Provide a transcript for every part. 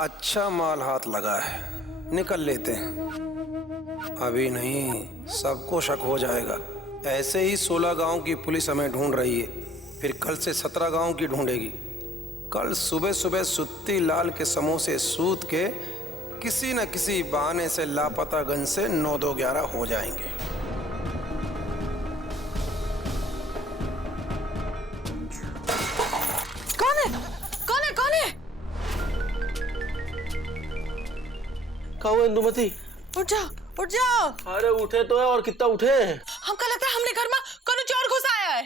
अच्छा माल हाथ लगा है, निकल लेते हैं। अभी नहीं, सबको शक हो जाएगा। ऐसे ही 16 गांव की पुलिस हमें ढूंढ रही है, फिर कल से 17 गांव की ढूंढेगी। कल सुबह सुबह सुत्ती लाल के समोसे सूत के किसी न किसी बहाने से लापतागंज से 9-2-11 हो जाएंगे। कौन है? कौन है? कौन है? क्या हुआ इंदुमती? उठ जाओ, उठ जाओ। अरे उठे तो है, और कितना उठे? हमको लगता है हमने घर में कोनो चोर घुस आया है।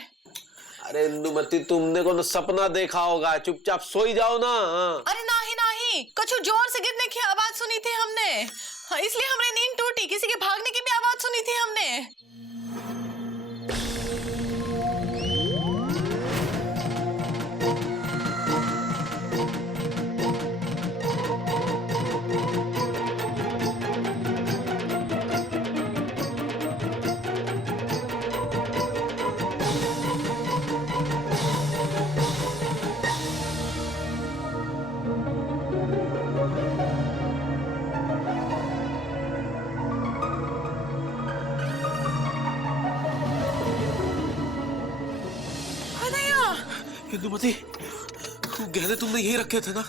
अरे इंदुमती, तुमने को सपना देखा होगा, चुपचाप सोई जाओ ना। अरे नहीं नहीं, कुछ जोर से गिरने की आवाज सुनी थी हमने, इसलिए हमने नींद टूटी। किसी के भागने की भी आवाज सुनी थी हमने। इंदुमती, गहने तुमने यही रखे थे ना?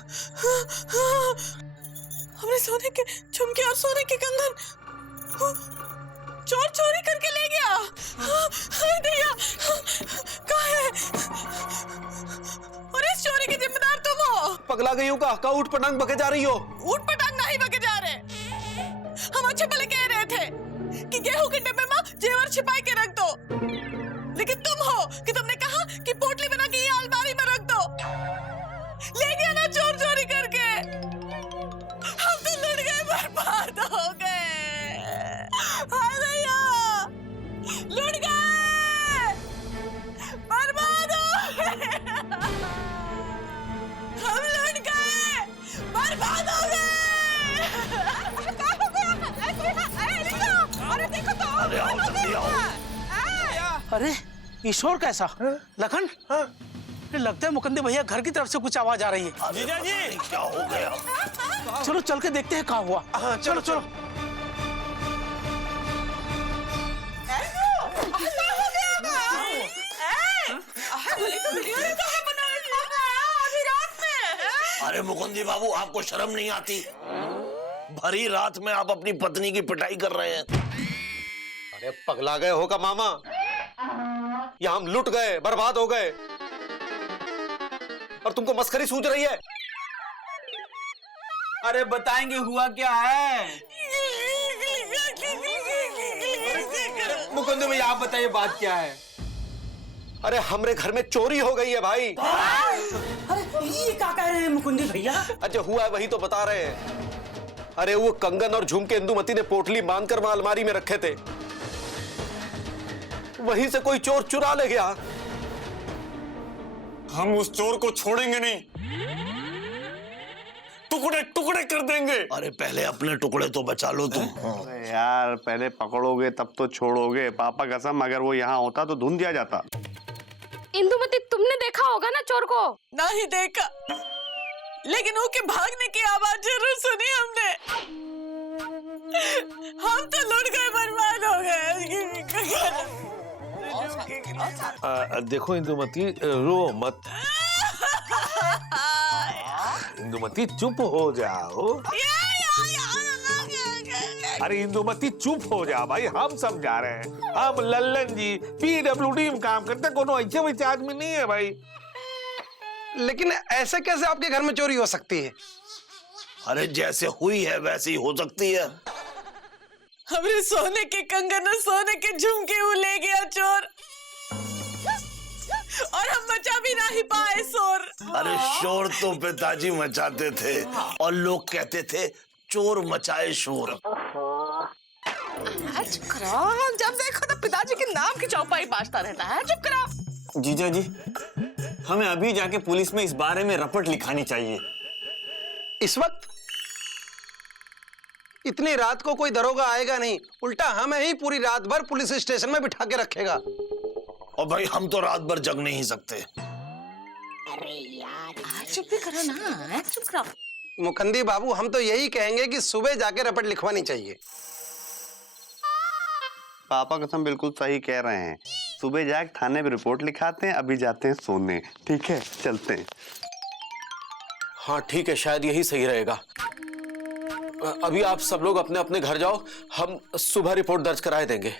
हमने सोने के झुमके और सोने के कंगन चोर चोरी करके ले गया। हाय दैया, कहाँ है? और इस चोरी के जिम्मेदार तुम हो। पगला गई हो का ऊट पटांग बके जा रही हो? ऊट पटांग नहीं बके जा रहे। हम अच्छे भले कह रहे थे कि गेहूं के डिब्बे में जेवर छिपाई के रख दो, लेकिन तुम हो कि तुमने कहा कि पोटली बना के ये अलमारी में रख दो। ले गया ना चोर चोरी करके। हम तो लुट गए, बर्बाद हो गए। हाय भैया, लुट गए, बर्बाद हो गए। हम लुट गए, बर्बाद हो गए। अरे देखो तो, अरे आओ जल्दी आओ। अरे ईश्वर कैसा? लखन, लगता है मुकंदे भैया घर की तरफ से कुछ आवाज आ रही है। जीजा जी, क्या हो गया? चलो चल के देखते हैं क्या हुआ। हाँ, चलो चलो। अरे मुकुंदी बाबू, आपको शर्म नहीं आती? भरी रात में आप अपनी पत्नी की पिटाई कर रहे हैं। अरे पगला गए हो का मामा? या हम लुट गए, बर्बाद हो गए, और तुमको मस्करी सूझ रही है? अरे बताएंगे हुआ क्या है। मुकुंद भैया आप बताइए बात क्या है। अरे हमरे घर में चोरी हो गई है भाई। अरे ये क्या कह रहे हैं मुकुंदी भैया? अच्छा हुआ है वही तो बता रहे हैं। अरे वो कंगन और झुमके इंदुमती ने पोटली बांधकर वहां अलमारी में रखे थे, वहीं से कोई चोर चुरा ले गया। हम उस चोर को छोड़ेंगे नहीं, टुकड़े टुकड़े कर देंगे। अरे पहले अपने टुकड़े तो बचा लो तुम। अरे यार, पहले पकड़ोगे तब तो छोड़ोगे। पापा कसम, अगर वो यहाँ होता तो धुन दिया जाता। इंदुमती, तुमने देखा होगा ना चोर को? नहीं देखा, लेकिन उसके भागने की आवाज जरूर सुनी हमने। हम तो लुट गए, बर्बाद हो गए। देखो इंदुमती, रो मत। इंदुमती चुप हो जाओ। अरे इंदुमती चुप हो जा भाई, हम समझा रहे हैं। हम लल्लन जी PWD में काम करते, कोनो ऐसे वैसे आदमी नहीं है भाई। लेकिन ऐसे कैसे आपके घर में चोरी हो सकती है? अरे जैसे हुई है वैसे ही हो सकती है। हमरे सोने के कंगन और सोने के झुमके वो ले गया चोर, और हम बचा भी नहीं पाए शोर। अरे शोर तो पिताजी मचाते थे, और लोग कहते थे चोर मचाए शोर। चुप करो, जब देखो तो पिताजी के नाम की चौपाई बाजता रहता है। चुप करो। जीजा जी, हमें अभी जाके पुलिस में इस बारे में रपट लिखानी चाहिए। इस वक्त इतनी रात को कोई दरोगा आएगा नहीं, उल्टा हमें ही पूरी रात भर पुलिस स्टेशन में बिठा के रखेगा। और भाई हम तो रात भर जग नहीं सकते। अरे यार, चुप भी करो ना, चुप करो। मुकंदी बाबू, हम तो यही कहेंगे कि सुबह जाके रपट लिखवानी चाहिए। पापा कसम बिल्कुल सही कह रहे हैं। सुबह जाके थाने में रिपोर्ट लिखाते हैं, अभी जाते हैं सोने। ठीक है, चलते हैं। हाँ ठीक है, शायद यही सही रहेगा। अभी आप सब लोग अपने अपने घर जाओ, हम सुबह रिपोर्ट दर्ज कराए देंगे।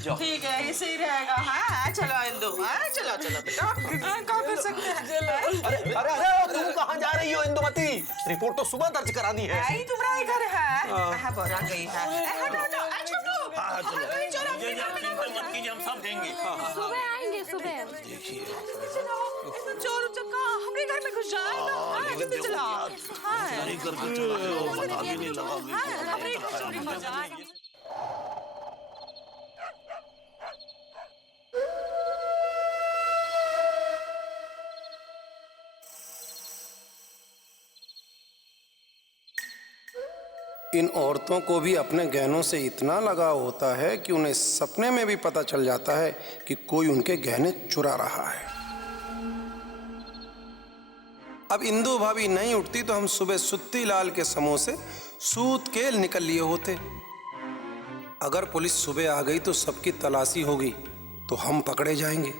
ठीक है, ये सही रहेगा। हाँ चलो इंदु, हाँ चलो चलो बेटा, हाँ, क्या कर सकते हैं। अरे अरे अरे, तुम कहाँ जा रही हो इंदुमती? रिपोर्ट तो सुबह दर्ज करानी है। आई तुम्हारा ही घर है। हाँ बोरा गई है। हटो हटो, छोटू। हाँ, चलो। कहीं चोर अपने ये घर में ना चिंता घुस मत कीजिए, हम सब देंगे। सुबह आएंगे सुबह। चलो, एकदम चोर चक्का हमरे घर में घुस जाएगा। हाँ जल्दी चलो। हाँ नहीं करके चला गया, वो पता भी नहीं लगा। हाँ, हमरे घर चोरी हो जाएगा। इन औरतों को भी अपने गहनों से इतना लगाव होता है कि उन्हें सपने में भी पता चल जाता है कि कोई उनके गहने चुरा रहा है। अब इंदु भाभी नहीं उठती तो हम सुबह सुत्ती लाल के समोसे सूत के निकल लिए होते। अगर पुलिस सुबह आ गई तो सबकी तलाशी होगी तो हम पकड़े जाएंगे।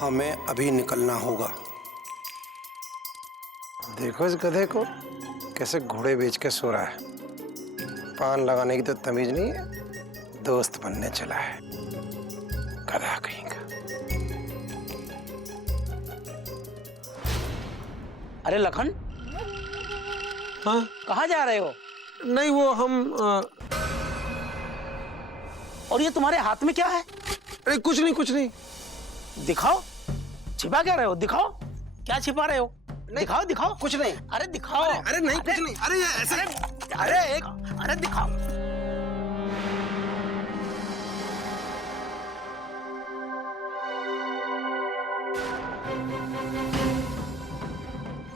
हमें अभी निकलना होगा। देखो इस गधे को कैसे घोड़े बेच के सो रहा है। पान लगाने की तो तमीज नहीं है, दोस्त बनने चला है गधा कहीं का। अरे लखन, हाँ कहाँ जा रहे हो? नहीं वो हम और ये तुम्हारे हाथ में क्या है? अरे कुछ नहीं कुछ नहीं। दिखाओ, छिपा क्या रहे हो? दिखाओ, क्या छिपा रहे हो? दिखाओ दिखाओ। कुछ नहीं। अरे दिखाओ। अरे नहीं कुछ नहीं। अरे ये ऐसे अरे दिखाओ।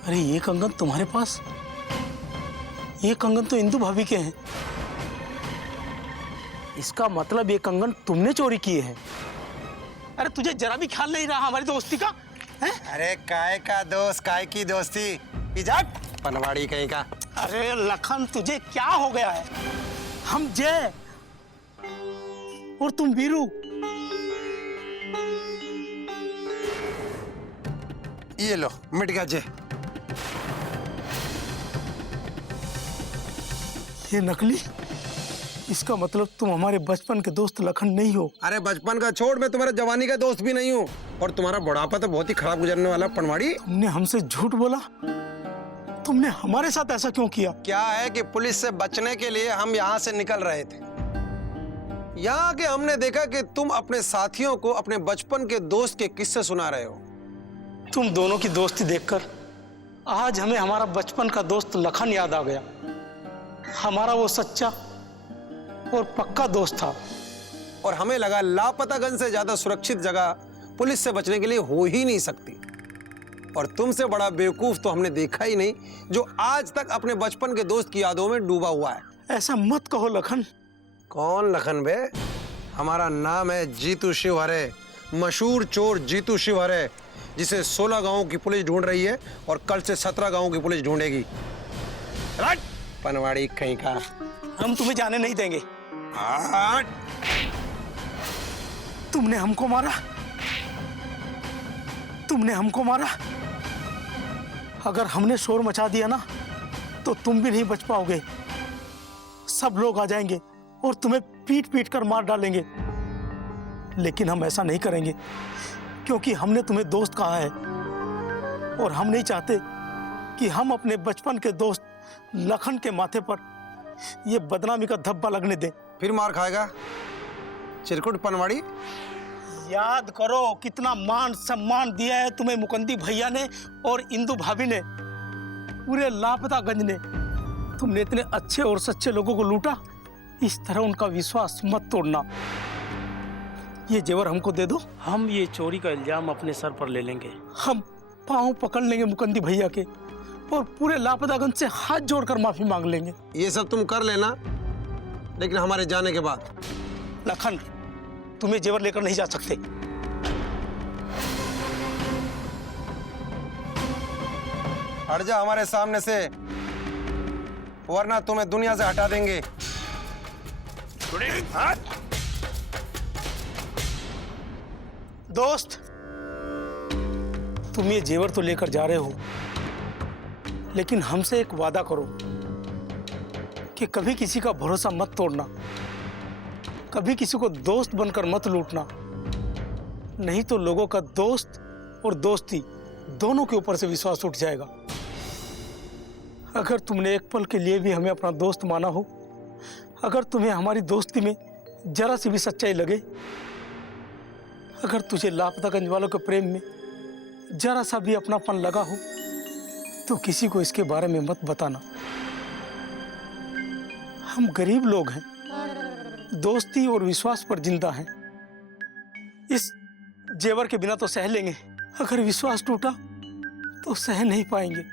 अरे ये कंगन तुम्हारे पास? ये कंगन तो इंदु भाभी के हैं। इसका मतलब ये कंगन तुमने चोरी किए हैं। अरे तुझे जरा भी ख्याल नहीं रहा हमारी दोस्ती का है? अरे काय का दोस्त, काय की दोस्ती, इजाक पनवाड़ी कहीं का। अरे लखन, तुझे क्या हो गया है? हम जय और तुम वीरू। ये लो, मिट गया जय। ये नकली? इसका मतलब तुम हमारे बचपन के दोस्त लखन नहीं हो। अरे बचपन का छोड़, मैं तुम्हारा जवानी का दोस्त भी नहीं हूँ। और तुम्हारा बुढ़ापा तो बहुत ही खराब गुजरने वाला पनवाड़ी। तुमने हमसे झूठ बोला। तुमने हमारे साथ ऐसा क्यों किया? क्या है कि पुलिस से बचने के लिए हम यहाँ से निकल रहे थे। यहाँ के हमने देखा कि तुम अपने साथियों को अपने बचपन के दोस्त के किस्से सुना रहे हो। तुम दोनों की दोस्ती देखकर आज हमें हमारा बचपन का दोस्त लखन याद आ गया। हमारा वो सच्चा और पक्का दोस्त था। और हमें लगा लापतागंज से ज्यादा सुरक्षित जगह पुलिस से बचने के लिए हो ही नहीं सकती। और तुमसे बड़ा बेवकूफ तो हमने देखा ही नहीं, जो आज तक अपने बचपन के दोस्त की यादों में डूबा हुआ है। ऐसा मत कहो लखन। कौन लखन बे? हमारा नाम है जीतू शिवहरे, मशहूर चोर जीतू शिवहरे, जिसे 16 गांवों की पुलिस ढूंढ रही है और कल से 17 गांवों की पुलिस ढूंढेगी। पनवाड़ी कहीं का। हम तुम्हें जाने नहीं देंगे। हट! तुमने हमको मारा। तुमने हमको मारा। अगर हमने शोर मचा दिया ना तो तुम भी नहीं बच पाओगे। सब लोग आ जाएंगे और तुम्हें पीट पीट कर मार डालेंगे। लेकिन हम ऐसा नहीं करेंगे, क्योंकि हमने तुम्हें दोस्त कहा है और हम नहीं चाहते कि हम अपने बचपन के दोस्त लखन के माथे पर ये बदनामी का धब्बा लगने दें। फिर मार खाएगा चिरकुट पनवाड़ी। याद करो कितना मान सम्मान दिया है तुम्हें मुकंदी भैया ने और इंदु भाभी ने, पूरे लापतागंज ने। तुमने इतने अच्छे और सच्चे लोगों को लूटा। इस तरह उनका विश्वास मत तोड़ना। ये जेवर हमको दे दो, हम ये चोरी का इल्जाम अपने सर पर ले लेंगे। हम पांव पकड़ लेंगे मुकंदी भैया के और पूरे लापतागंज से हाथ जोड़कर माफी मांग लेंगे। ये सब तुम कर लेना, लेकिन हमारे जाने के बाद। लखन, तुम्हें जेवर लेकर नहीं जा सकते। हट जा हमारे सामने से, वरना तुम्हें दुनिया से हटा देंगे। दोस्त, तुम ये जेवर तो लेकर जा रहे हो, लेकिन हमसे एक वादा करो कि कभी किसी का भरोसा मत तोड़ना, कभी किसी को दोस्त बनकर मत लूटना, नहीं तो लोगों का दोस्त और दोस्ती दोनों के ऊपर से विश्वास उठ जाएगा। अगर तुमने एक पल के लिए भी हमें अपना दोस्त माना हो, अगर तुम्हें हमारी दोस्ती में जरा सी भी सच्चाई लगे, अगर तुझे लापतागंज वालों के प्रेम में जरा सा भी अपनापन लगा हो, तो किसी को इसके बारे में मत बताना। हम गरीब लोग हैं, दोस्ती और विश्वास पर जिंदा हैं। इस जेवर के बिना तो सह लेंगे, अगर विश्वास टूटा तो सह नहीं पाएंगे।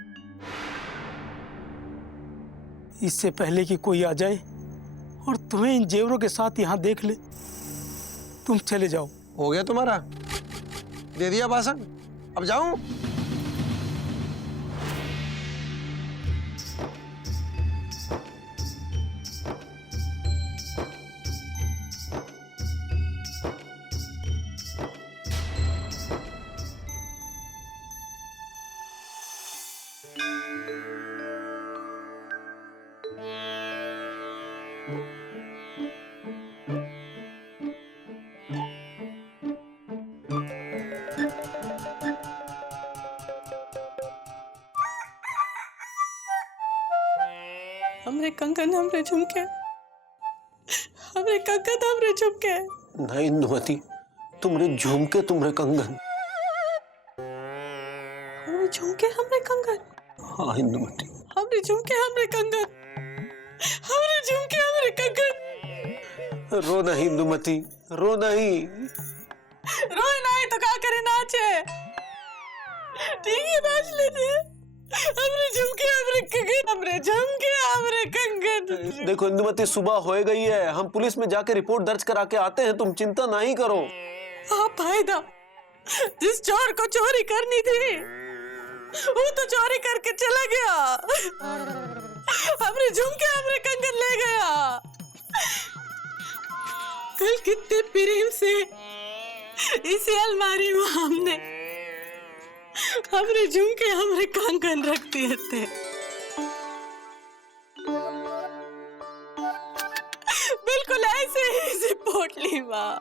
इससे पहले कि कोई आ जाए और तुम्हें इन जेवरों के साथ यहां देख ले, तुम चले जाओ। हो गया तुम्हारा? दे दिया भाषण, अब जाऊं? हमरे कंगन, हमरे झुमके, हमरे कंगन, हमरे झुमके। नहीं इंदुमती, तुमरे झुमके, तुमरे कंगन। हमरे झुमके, हमरे कंगन। हाँ इंदुमती। हमरे झुमके, हमरे कंगन। हमरे झुमके, हमरे कंगन। रो नहीं इंदुमती, रो नहीं। रोए नहीं तो क्या करे, नाचे। ठीक है, नाच लेते। हमरे झुमके, हमरे कंगन, हमरे झुमके, हमरे कंगन। देखो इंदुमती, सुबह हो गई है, हम पुलिस में जाके रिपोर्ट दर्ज करा के आते हैं, तुम चिंता नहीं करो। आप फायदा, जिस चोर को चोरी करनी थी वो तो चोरी करके चला गया। हमरे झुमके, हमरे कंगन ले गया। कल कितने प्रेम से इसी अलमारी में हमने हमरे झुमके, हमरे कंगन रख दिए थे। बिल्कुल ऐसे ही इसी पोटली माँ।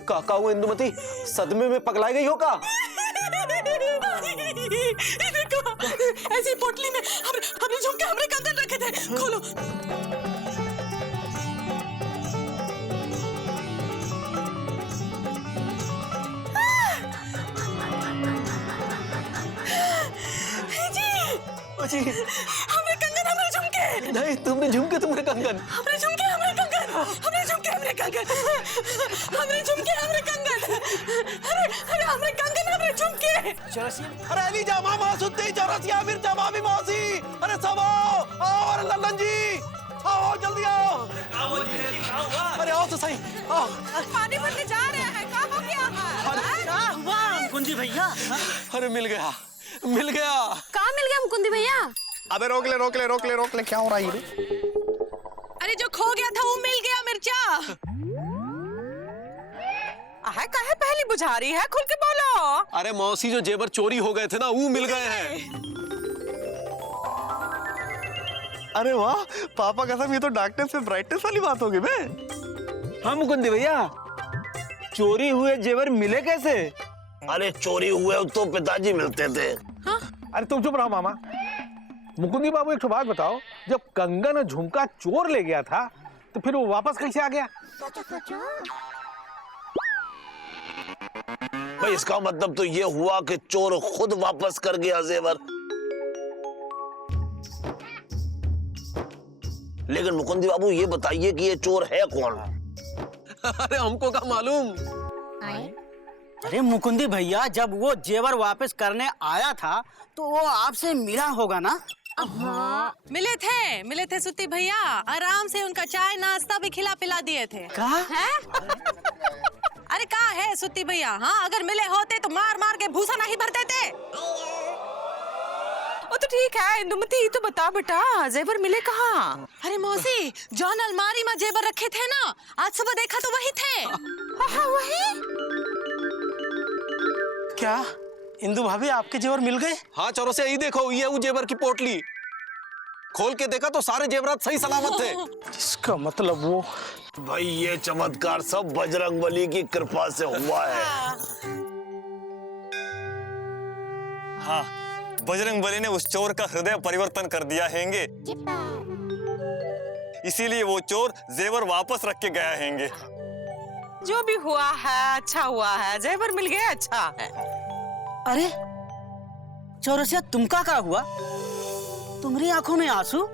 काका हुआ इंदुमती, सदमे में पगला गई हो का? देखो, ऐसी पोटली में हमने झुमके, हमरे कंगन रखे थे। खोलो। जी, हमरे कंगन, हमरे झुमके। नहीं, तुमने झुमके, तुमरे कंगन। हमरे झुमके, हमरे कंगन। हमरे झुमके, हमरे कंगन। हमरे झुमके, हमरे कंगन। अरे हमरे कंगन, हमरे झुमके। अरे अली जामा मासुद्दी चौरसिया मिर्जा मामी मौसी, अरे सब आओ, आओ, अरे लल्लन जी आओ, जल्दी आओ। अरे आओ तो सही, आओ। पानी भरने जा रहे हैं, क्या हो गया? क्या हुआ कुंजी भैया? अरे मिल गया, मिल गया। कहाँ मिल गया मुकुंदी भैया? अबे रोक ले रोक ले रोक ले रोक ले, क्या हो रहा है ये? अरे जो खो गया था वो मिल गया मिर्चा। काहे पहली बुझारी है, खुल के बोलो। अरे मौसी, जो जेवर चोरी हो गए थे ना, वो मिल गए हैं। अरे वाह पापा कसम, ये तो डार्कनेस से ब्राइटनेस वाली बात होगी बे। हाँ मुकुंदी भैया, चोरी हुए जेवर मिले कैसे? अरे चोरी हुए तो पिताजी मिलते थे। अरे तुम चुप रहो मामा। मुकुंदी बाबू, एक बात बताओ, जब कंगन और झुमका चोर ले गया था तो फिर वो वापस कैसे आ गया? भाई इसका मतलब तो ये हुआ कि चोर खुद वापस कर गया जेवर। लेकिन मुकुंदी बाबू ये बताइए कि ये चोर है कौन? अरे हमको क्या मालूम। अरे मुकुंदी भैया, जब वो जेवर वापस करने आया था तो वो आपसे मिला होगा ना? मिले थे सुत्ती भैया, आराम से उनका चाय नाश्ता भी खिला पिला दिए थे। अरे कहा है सुत्ती भैया, हाँ अगर मिले होते तो मार मार के भूसा नहीं भर देते। वो तो ठीक है इंदुमती, तो बता बेटा जेवर मिले कहाँ? अरे मौसी, जॉन अलमारी में जेवर रखे थे ना, आज सुबह देखा तो वही थे। वही? क्या इंदु भाभी आपके जेवर मिल गए? हाँ चौरसिया, यही देखो, ये वो जेवर की पोटली। खोल के देखा तो सारे जेवरात सही सलामत थे। इसका मतलब वो भाई ये चमत्कार सब बजरंगबली की कृपा से हुआ है। हाँ, बजरंगबली ने उस चोर का हृदय परिवर्तन कर दिया हैंगे, इसीलिए वो चोर जेवर वापस रख के गया हैंगे। जो भी हुआ है अच्छा हुआ है, जेवर मिल गया अच्छा है। अरे चौरसिया, तुमका क्या हुआ? तुम्हारी आंखों में आंसू?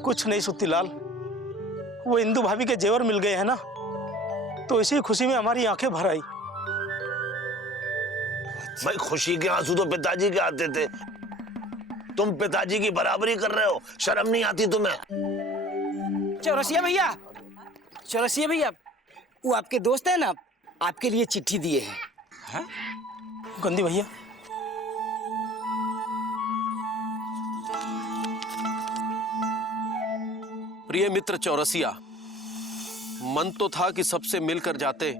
कुछ नहीं सुत्तीलाल, वो इंदु भाभी के जेवर मिल गए हैं ना, तो इसी खुशी में हमारी आंखें भर आई। भाई खुशी के आंसू तो पिताजी के आते थे, तुम पिताजी की बराबरी कर रहे हो, शर्म नहीं आती तुम्हें? चौरसिया भैया, वो आपके दोस्त है ना, आपके लिए चिट्ठी दिए हैं। गंदी भैया, प्रिय मित्र चौरसिया, मन तो था कि सबसे मिलकर जाते,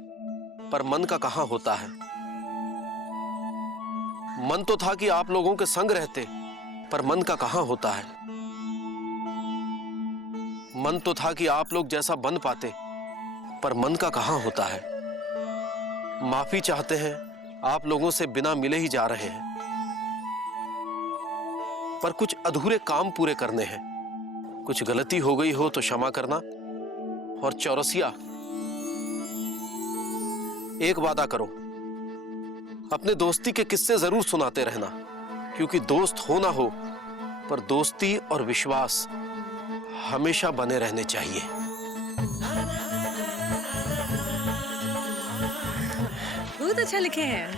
पर मन का कहां होता है। मन तो था कि आप लोगों के संग रहते, पर मन का कहां होता है। मन तो था कि आप लोग जैसा बन पाते, पर मन का कहां होता है। माफी चाहते हैं, आप लोगों से बिना मिले ही जा रहे हैं, पर कुछ अधूरे काम पूरे करने हैं। कुछ गलती हो गई हो तो क्षमा करना। और चौरसिया, एक वादा करो, अपने दोस्ती के किस्से जरूर सुनाते रहना, क्योंकि दोस्त हो ना हो, पर दोस्ती और विश्वास हमेशा बने रहने चाहिए। बहुत अच्छा लिखे हैं।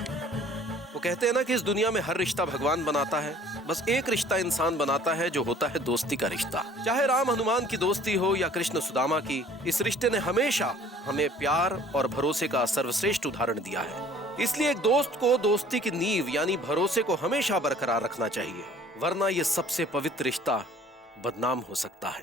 वो कहते हैं ना कि इस दुनिया में हर रिश्ता भगवान बनाता है, बस एक रिश्ता इंसान बनाता है, जो होता है दोस्ती का रिश्ता। चाहे राम हनुमान की दोस्ती हो या कृष्ण सुदामा की, इस रिश्ते ने हमेशा हमें प्यार और भरोसे का सर्वश्रेष्ठ उदाहरण दिया है। इसलिए एक दोस्त को दोस्ती की नींव यानी भरोसे को हमेशा बरकरार रखना चाहिए, वरना ये सबसे पवित्र रिश्ता बदनाम हो सकता है।